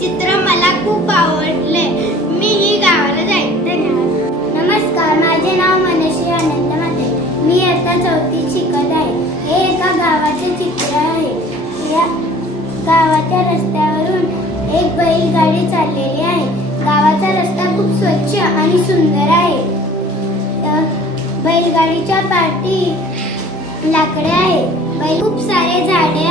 चित्र मला खूप आवडले। मी ही गावाला जाईन। धन्यवाद। नमस्कार, माझे नाव मनश्री आनंद माते। मी आता 4थीत शिकत आहे। हे एका गावाचे चित्र आहे। या गावाच्या रस्त्यावरून एक बैलगाडी चाललेली आहे। गावाचा रस्ता खूप स्वच्छ आणि सुंदर आहे। बैलगाडीच्या पाठी लाकडे आहेत। खूप सारे झाडे